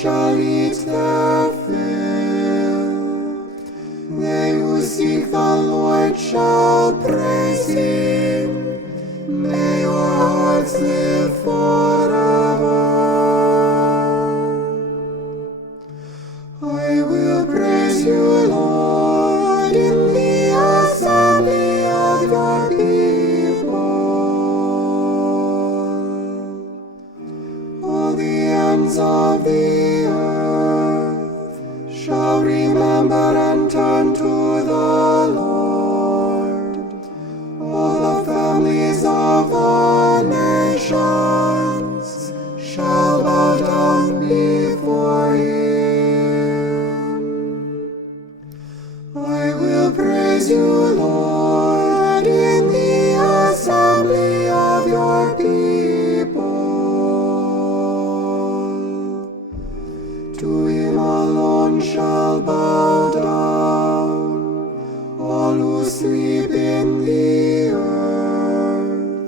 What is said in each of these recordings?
shall eat their fill. They who seek the Lord shall praise him. May your hearts live forever. I will praise you, Lord, in the assembly of your people. All the ends of the earth shall remember and turn to the Lord. All the families of the nations shall bow down before him. I will praise you, Lord, in the assembly of your people. To him alone shall bow down all who sleep in the earth.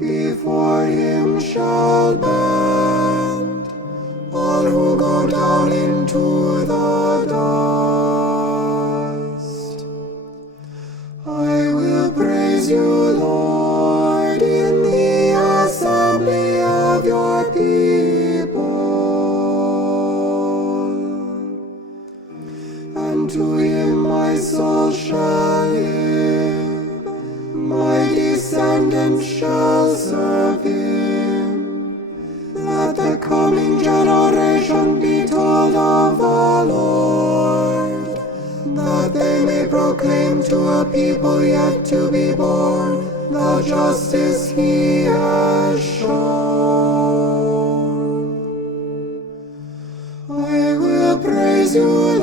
Before him shall bend all who go down into the dust. I will praise you, Lord, in the assembly of your people. And to him my soul shall live, my descendants shall serve him. Let the coming generation be told of the Lord, that they may proclaim to a people yet to be born the justice he has shown. I will praise you,